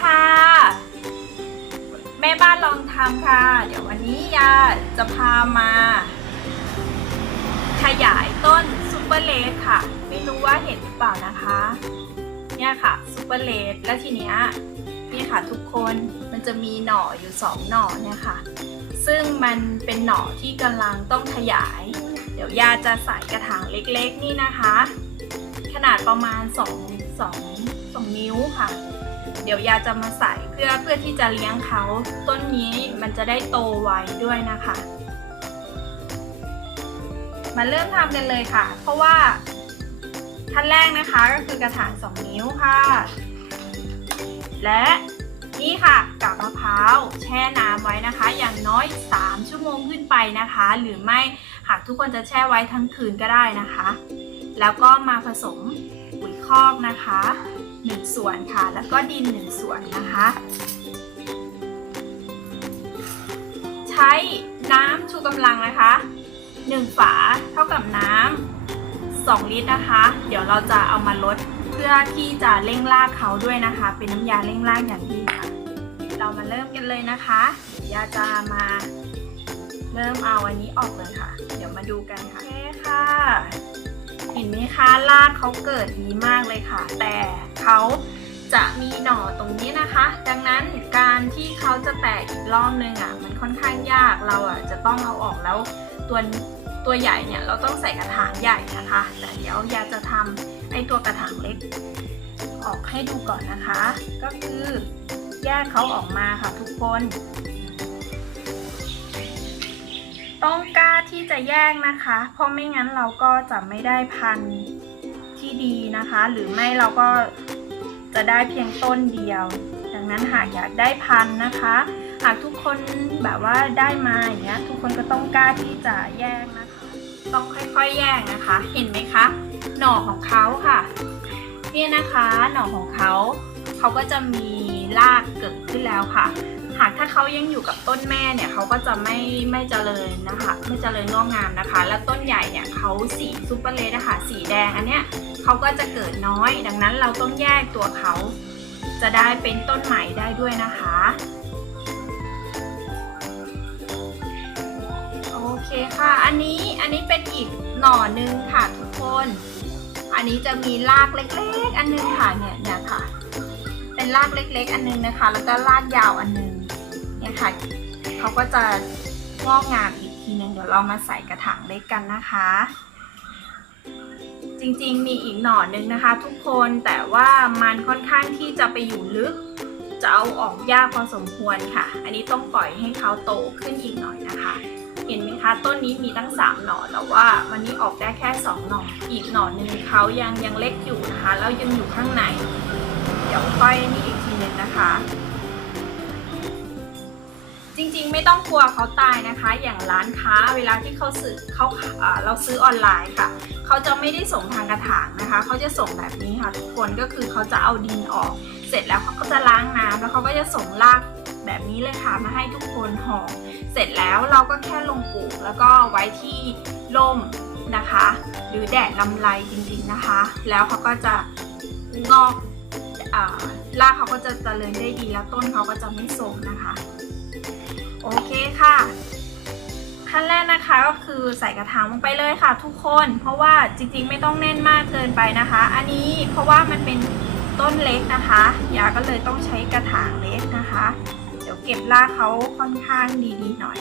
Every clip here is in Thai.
ค่ะ แม่บ้านลองทำค่ะ เดี๋ยววันนี้ยาจะพามา ขยายต้นซูเปอร์เลสค่ะ ไม่รู้ว่าเห็นหรือเปล่านะคะ เนี่ยค่ะซูเปอร์เลสแล้วทีเนี้ยนี่ค่ะทุกคนมันจะมีหน่ออยู่สองหน่อเนี่ยค่ะ ซึ่งมันเป็นหน่อที่กำลังต้องขยาย เดี๋ยวยาจะใส่กระถางเล็กๆนี่นะคะ ขนาดประมาณ 2 2 2 นิ้วค่ะ เดี๋ยวยาจะมาใส่เพื่อเพื่อที่จะเลี้ยงเขาต้นนี้มันจะได้โตไวด้วยนะคะ มาเริ่มทำกันเลยค่ะ เพราะว่าขั้นแรกนะคะก็คือกระถาง2 นิ้วค่ะ และนี่ค่ะกาบมะพร้าวแช่น้ำไว้นะคะ อย่างน้อย 3 ชั่วโมงขึ้นไปนะคะ หรือไม่หากทุกคนจะแช่ไว้ทั้งคืนก็ได้นะคะ แล้วก็มาผสมปุ๋ยคอกนะคะ 1 ส่วนค่ะ แล้วก็ดิน 1 ส่วนนะคะ ใช้น้ำชูกำลังนะคะ 1 ฝาเท่ากับน้ำ2 ลิตรนะคะ เดี๋ยวเราจะเอามาลดเพื่อที่จะเร่งรากเขาด้วยนะคะ เป็นน้ำยาเร่งรากอย่างดีค่ะเรามาเริ่มกันเลยนะคะยาจะมาเริ่มเอาอันนี้ออกเลยค่ะ เดี๋ยวมาดูกันค่ะโอเคค่ะ ไหมคะรากเขาเกิดดีมากเลยค่ะ แต่เขาจะมีหน่อตรงนี้นะคะ ดังนั้นการที่เขาจะแตกอีกรอบนึงอะมันค่อนข้างยากเราอะจะต้องเอาออกแล้วตัวตัวใหญ่เนี่ยเราต้องใส่กระถางใหญ่นะคะ แต่เดี๋ยวยาจะทำไอตัวกระถางเล็ก ออกให้ดูก่อนนะคะ ก็คือแยกเขาออกมาค่ะทุกคน ต้องกล้าที่จะแยกนะคะ เพราะไม่งั้นเราก็จะไม่ได้พันธุ์ที่ดีนะคะ หรือไม่เราก็จะได้เพียงต้นเดียว ดังนั้นหากอยากได้พันธุ์นะคะ หากทุกคนแบบว่าได้มาอย่างเงี้ย ทุกคนก็ต้องกล้าที่จะแยกนะคะ ต้องค่อยๆแยกนะคะ เห็นไหมคะ หน่อของเขาค่ะเนี่ยนะคะหน่อของเขา เขาก็จะมีรากเกิดขึ้นแล้วค่ะ หากถ้าเขายังอยู่กับต้นแม่เนี่ยเขาก็จะไม่ไม่เจริญนะคะ ไม่เจริญงอกงามนะคะ แล้วต้นใหญ่เนี่ยเขาสีซูเปอร์เลสนะคะสีแดงอันเนี้ยเขาก็จะเกิดน้อย ดังนั้นเราต้องแยกตัวเขาจะได้เป็นต้นใหม่ได้ด้วยนะคะโอเคค่ะ อันนี้อันนี้เป็นอีกหน่อหนึ่งค่ะทุกคน อันนี้จะมีรากเล็กๆ อันนึงค่ะเนี่ยเนี่ยค่ะ เป็นรากเล็กๆ อันนึงนะคะ แล้วก็รากยาวอันนึง เนี่ยค่ะเขาก็จะงอกงามอีกทีนึงเดี๋ยวเรามาใส่กระถางเล็กกันนะคะ จริงๆมีอีกหน่อนึงนะคะ ทุกคนแต่ว่ามันค่อนข้างที่จะไปอยู่ลึก จะเอาออกยากพอสมควรค่ะ อันนี้ต้องปล่อยให้เขาโตขึ้นอีกหน่อยนะคะ เห็นไหมคะต้นนี้มีตั้ง 3 หน่อแต่ว่าวันนี้ออกได้แค่ 2 หน่อ อีกหน่อหนึ่งเขายังยังเล็กอยู่นะคะแล้วยังอยู่ข้างใน เดี๋ยวค่อยนี่อีกทีนึงนะคะ ริงๆ ไม่ต้องกลัวเขาตายนะคะ อย่างร้านค้าเวลาที่เขาซื้อเขาเราซื้อออนไลน์ค่ะ เขาจะไม่ได้ส่งทางกระถางนะคะ เขาจะส่งแบบนี้ค่ะ ทุกคนก็คือเขาจะเอาดินออก เสร็จแล้วเขาก็จะล้างน้ำแล้วเขาก็จะส่งรากแบบนี้เลยค่ะมาให้ทุกคนห่อเสร็จแล้วเราก็แค่ลงปลูกแล้วก็ไว้ที่ร่มนะคะ หรือแดดลำไรจริงๆนะคะ แล้วเขาก็จะงอกอรากเขาก็จะเจริญได้ดีแล้วต้นเขาก็จะไม่โทรมนะคะ โอเคค่ะ ขั้นแรกนะคะก็คือใส่กระถางลงไปเลยค่ะ ทุกคน เพราะว่าจริงๆไม่ต้องแน่นมากเกินไปนะคะ อันนี้เพราะว่ามันเป็นต้นเล็กนะคะยาก็เลยต้องใช้กระถางเล็กนะคะ เดี๋ยวเก็บรากเขาค่อนข้างดีๆหน่อย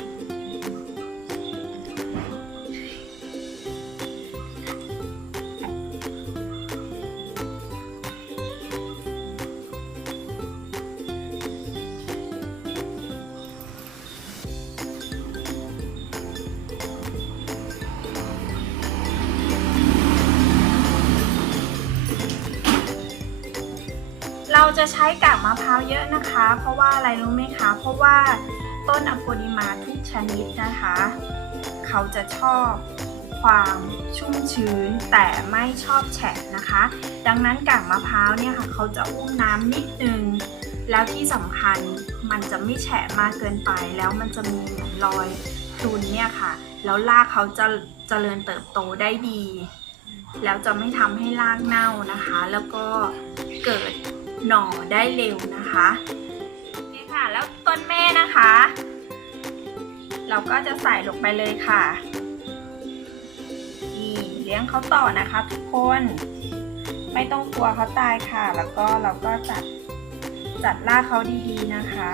เราจะใช้กากมะพร้าวเยอะนะคะ เพราะว่าอะไรรู้ไหมคะ เพราะว่าต้นอโกนิมาทุกชนิดนะคะ เขาจะชอบความชุ่มชื้นแต่ไม่ชอบแฉะนะคะ ดังนั้นกากมะพร้าวเนี่ยค่ะเขาจะอุ้มน้ำนิดนึง แล้วที่สำคัญมันจะไม่แฉะมากเกินไป แล้วมันจะมีเหมือนรอยพรุนเนี่ยค่ะ แล้วรากเขาจะเจริญเติบโตได้ดี แล้วจะไม่ทำให้รากเน่านะคะ แล้วก็เกิด หน่อได้เร็วนะคะนี่ค่ะแล้วต้นแม่นะคะ เราก็จะใส่ลงไปเลยค่ะนี่เลี้ยงเขาต่อนะคะ ทุกคนไม่ต้องกลัวเขาตายค่ะ แล้วก็เราก็จัดจัดราเขาดีๆนะคะ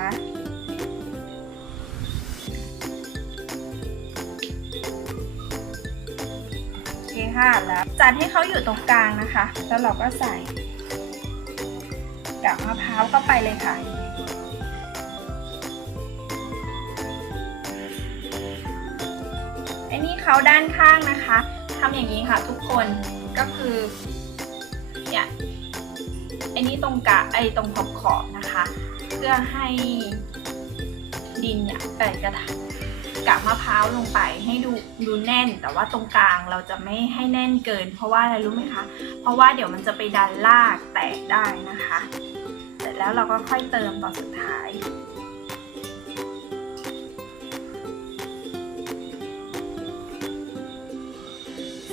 ค่ะแล้วจัดให้เขาอยู่ตรงกลางนะคะ แล้วเราก็ใส่ กับมะพร้าวเข้าไปเลยค่ะ ไอ้นี่เขาด้านข้างนะคะทำอย่างนี้ค่ะทุกคนก็คือเนี่ยไอ้นี่ตรงกะไอ้ตรงขอบขอบนะคะ เพื่อให้ดินเนี่ยเอ่อกระถาง กะมะพร้าวลงไปให้ดูดูแน่น แต่ว่าตรงกลางเราจะไม่ให้แน่นเกิน เพราะว่าอะไรรู้ไหมคะ เพราะว่าเดี๋ยวมันจะไปดันลากแตกได้นะคะ เสร็จแล้วเราก็ค่อยเติมตอนสุดท้าย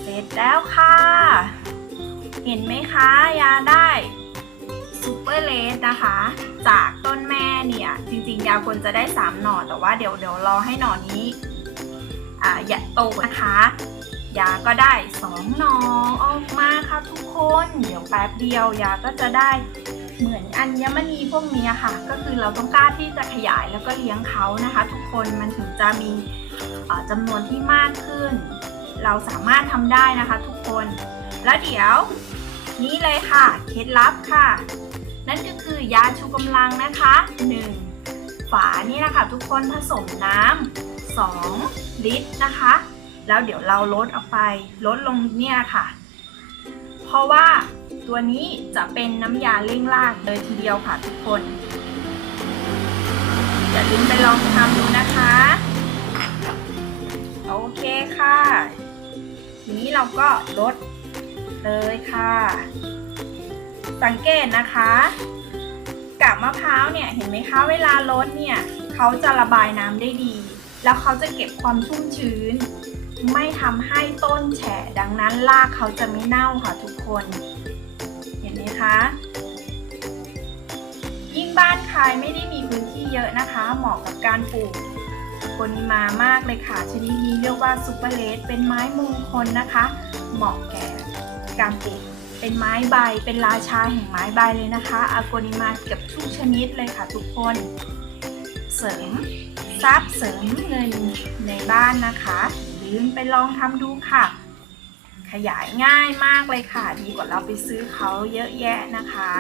เสร็จแล้วค่ะ เห็นไหมคะยาได้ซูเปอร์เลสนะคะ จากต้น เนี่ย จริงๆ ยาควรจะได้ 3 หน่อ แต่ว่าเดี๋ยวเดี๋ยวรอให้หน่อนี้อ่าอย่โตนะคะ ยาก็ได้ 2 หน่อออกมาค่ะทุกคน เดี๋ยวแป๊บเดียวยาก็จะได้เหมือนอัญมณีพวกนี้ค่ะ ก็คือเราต้องกล้าที่จะขยายแล้วก็เลี้ยงเขานะคะ ทุกคนมันถึงจะมีจำนวนที่มากขึ้น เราสามารถทำได้นะคะ ทุกคน แล้วเดี๋ยว นี่เลยค่ะ เคล็ดลับค่ะ นั่นก็คือยาชูกำลังนะคะ 1 ฝานี่นะคะทุกคนผสมน้ำ2ลิตรนะคะ แล้วเดี๋ยวเราลดออกไปลดลงเนี่ยค่ะ เพราะว่าตัวนี้จะเป็นน้ำยาเร่งรากเลยทีเดียวค่ะทุกคนอย่าลืมไปลองทำดูนะคะ โอเคค่ะ ทีนี้เราก็ลดเลยค่ะ สังเกตนะคะกับมะพร้าวเนี่ยเห็นไหมคะเวลาลดเนี่ยเขาจะระบายน้ำได้ดี แล้วเขาจะเก็บความชุ่มชื้น ไม่ทำให้ต้นแฉะดังนั้นรากเขาจะไม่เน่าค่ะทุกคน เห็นไหมคะยิ่งบ้านใครไม่ได้มีพื้นที่เยอะนะคะ เหมาะกับการปลูกปริมามากเลยค่ะ ชนิดนี้เรียกว่าซูเปอร์เลสเป็นไม้มงคลนะคะ เหมาะแก่การปลูก เป็นไม้ใบ เป็นราชาแห่งไม้ใบเลยนะคะอาโกนิมาเกือบทุกชนิดเลยค่ะทุกคน เสริมทรัพย์เสริมเงินในบ้านนะคะลืมไปลองทำดูค่ะ ขยายง่ายมากเลยค่ะ ดีกว่าเราไปซื้อเขาเยอะแยะนะคะ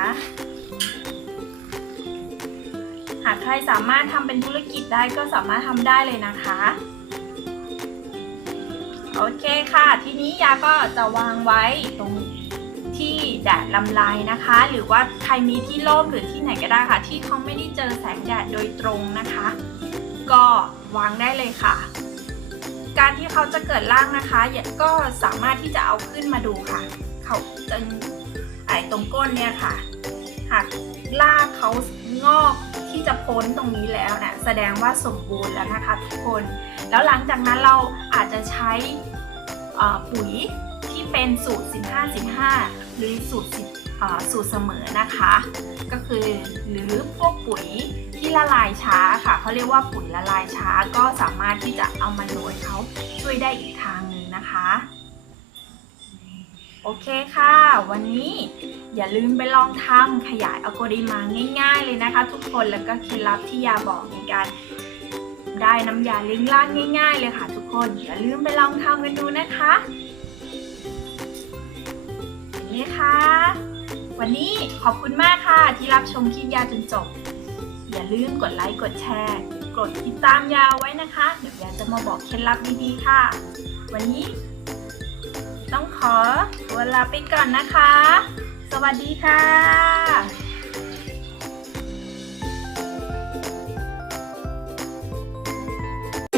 หากใครสามารถทำเป็นธุรกิจได้ก็สามารถทำได้เลยนะคะโอเคค่ะ ทีนี้ยาก็จะวางไว้ตรง ที่แดดลำลายนะคะ หรือว่าใครมีที่ร่มหรือที่ไหนก็ได้ค่ะ ที่เขาไม่ได้เจอแสงแดดโดยตรงนะคะ ก็วางได้เลยค่ะ การที่เขาจะเกิดร่างนะคะก็สามารถที่จะเอาขึ้นมาดูค่ะ เขาจะไอตรงก้นเนี่ยค่ะ หากรากเขางอกที่จะพ้นตรงนี้แล้วนะแสดงว่าสมบูรณ์แล้วนะคะทุกคน แล้วหลังจากนั้นเราอาจจะใช้ปุ๋ย เป็นสูตร 15 15 หรือสูตรเสูตรเสมอนะคะ ก็คือหรือพวกปุ๋ยที่ละลายช้าค่ะเขาเรียกว่าปุ๋ยละลายช้าก็สามารถที่จะเอามาโรยเขาช่วยได้อีกทางหนึ่งนะคะ โอเคค่ะ วันนี้อย่าลืมไปลองทำขยายอโกริมาง่ายๆเลยนะคะ ทุกคนแล้วก็เคล็ดลับที่ยาบอกในการได้น้ำยาเล้งล่างง่าย ๆ เลยค่ะ ทุกคนอย่าลืมไปลองทำกันดูนะคะีค่ะ วันนี้ขอบคุณมากค่ะที่รับชมคลิปยาจนจบ อย่าลืมกดไลค์กดแชร์ กดติดตามยาวไว้นะคะ เดี๋ยวยาจะมาบอกเคล็ดลับดีๆค่ะ วันนี้ ต้องขอตัวลาไปก่อนนะคะ สวัสดีค่ะ